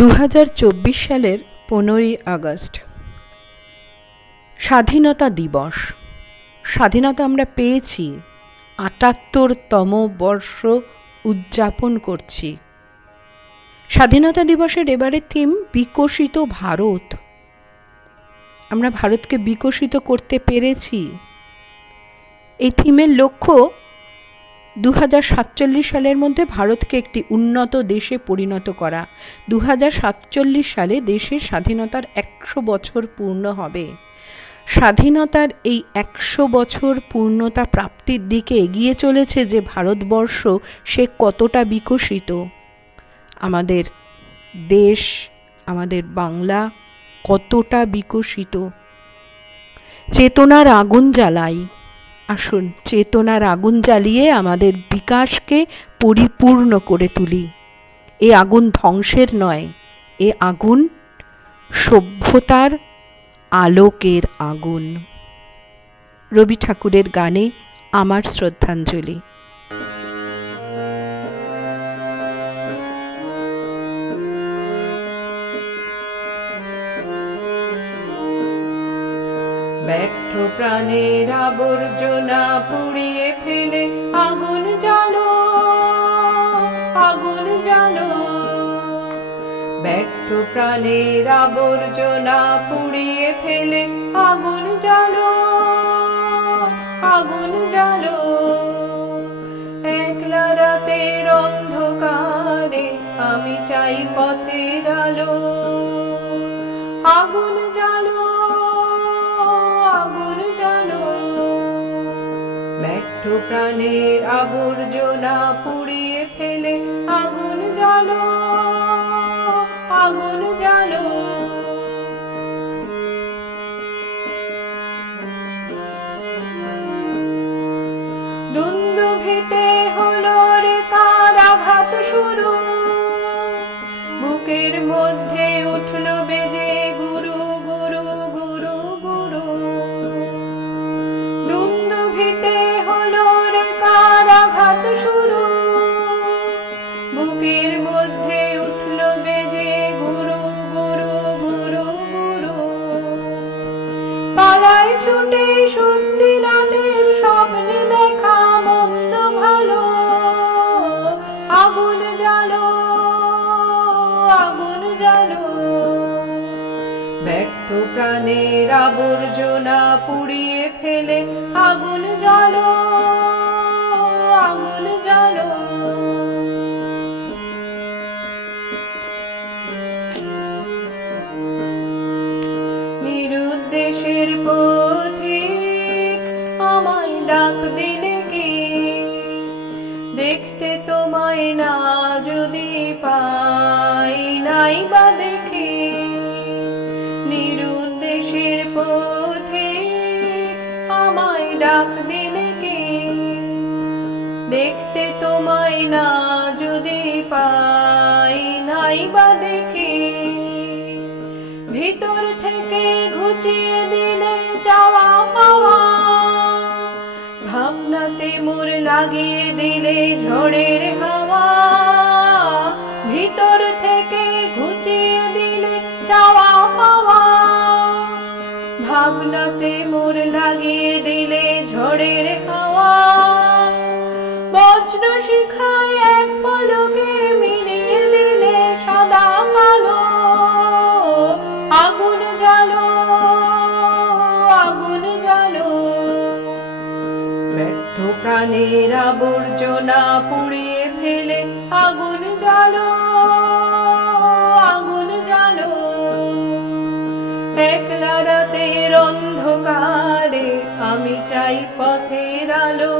2024 সালের 15ই আগস্ট স্বাধীনতা দিবস। স্বাধীনতা আমরা পেয়েছি, ৭৮তম বর্ষ উদযাপন করছি। স্বাধীনতা দিবসের এবারের থিম বিকশিত ভারত। আমরা ভারতকে বিকশিত করতে পেরেছি। এই থিমের লক্ষ্য 2047 সালের মধ্যে ভারতকে একটি উন্নত দেশে পরিণত করা। 2047 সালে দেশের স্বাধীনতার 100 বছর পূর্ণ হবে। স্বাধীনতার এই 100 বছর পূর্ণতা প্রাপ্তির দিকে এগিয়ে চলেছে যে ভারতবর্ষ, সে কতটা বিকশিত। আমাদের দেশ, আমাদের বাংলা কতটা বিকশিত। চেতনার আগুন জ্বালাই। আসুন চেতনার আগুন জ্বালিয়ে আমাদের বিকাশকে পরিপূর্ণ করে তুলি। এ আগুন ধ্বংসের নয়, এ আগুন সভ্যতার আলোকের আগুন। রবি ঠাকুরের গানে আমার শ্রদ্ধাঞ্জলি। ব্যর্থ প্রাণের আবর্জনা পুড়িয়ে ফেলে আগুন জ্বালো, আগুন জ্বালো। ব্যর্থ প্রাণের আবর্জনা পুড়িয়ে ফেলে আগুন জ্বালো, আগুন জ্বালো। একলা রাতের অন্ধকারে আমি চাই পথের আলো। আগুন জ্বালো, আগুন জ্বালো। ব্যর্থ প্রাণের আবর্জনা পুড়িয়ে ফেলে আগুন জ্বালো, আগুন জ্বালো। দুন্দুভিতে হলো রে কারাঘাত শুরু, বুকের মধ্যে উঠল বেজে গুরু গুরু গুরু গুরু। দুন্দুভিতে হলো রে কারাঘাত শুরু, বুকের মধ্যে উঠল বেজে গুরু গুরু গুরু গুরু। পালায় ছুটে সত্যি রাতের স্বপ্নে দেখা মন্দ ভালো। আগুন জ্বালো, আগুন জ্বালো। ব্যর্থ প্রাণের আবর্জনা পুড়িয়ে ফেলে আগুন জ্বালো, আগুন জ্বালো। নিরুদ্দেশের পথিক আমায় ডাক দিলে কি, দেখতে তোমায় না যদি পাই নাই বা দেখি। নিরুদ্দেশের পথিক আমায় ডাক দিলে কি, দেখতে তোমায় না যদি পাই নাই বা দেখি। ভিতর থেকে ঘুচিয়ে দিলে চাওয়া পাওয়া, ভাবনাতে মোর লাগিয়ে দিলে ঝড়ের হাওয়া। ভিতর থেকে ঘুচিয়ে দিলে চাওয়া পাওয়া, ভাবনাতে মোর লাগিয়ে দিলে ঝড়ের হাওয়া। বজ্র শিখায় এক পলকে মিলিয়ে দিলে সাদা কালো। আগুন জ্বালো, আগুন জ্বালো। ব্যর্থ প্রাণের আবর্জনা পুড়িয়ে ফেলে আগুন জ্বালো, আগুন জ্বালো। একলা রাতের অন্ধকারে আমি চাই পথের আলো।